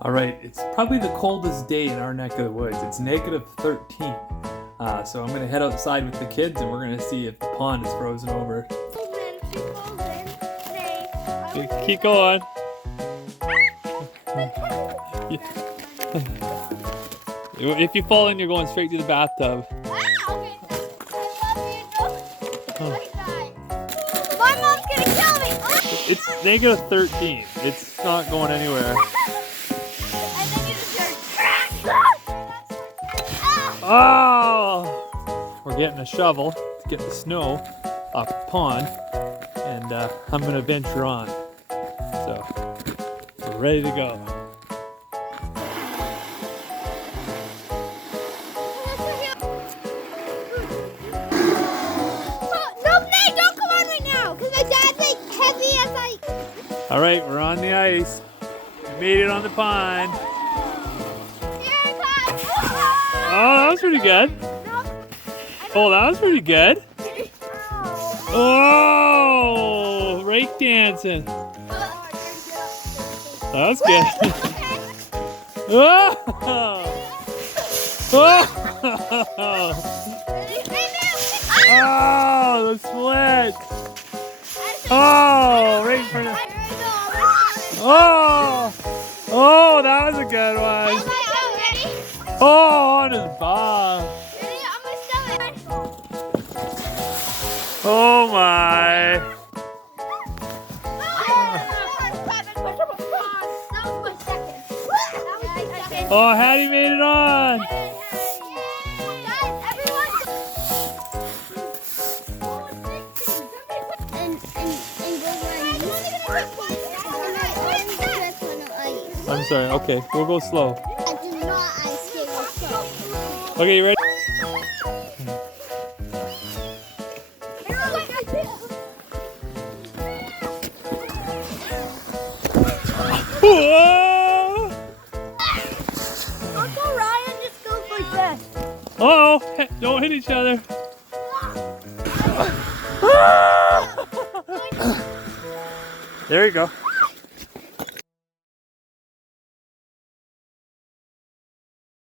All right, it's probably the coldest day in our neck of the woods. It's negative 13. So I'm gonna head outside with the kids and we're gonna see if the pond is frozen over. Keep going. If you fall in, you're going straight to the bathtub. My mom's gonna kill me! It's negative 13. It's not going anywhere. Oh! We're getting a shovel to get the snow off the pond, and I'm gonna venture on. So we're ready to go. All right, we're on the ice. We made it on the pond. Oh, that was pretty good. Oh, that was pretty good. Oh, break dancing. That was good. Oh, oh, the split. Oh, right in front of. Oh, oh, that was a good one. Oh, on his bomb. Oh my. Oh, Hattie made it on. I'm sorry, okay, we'll go slow. I do not ice skate with slow. Okay, you ready? Whoa! Uncle Ryan just goes like this. Uh-oh, don't hit each other. There you go.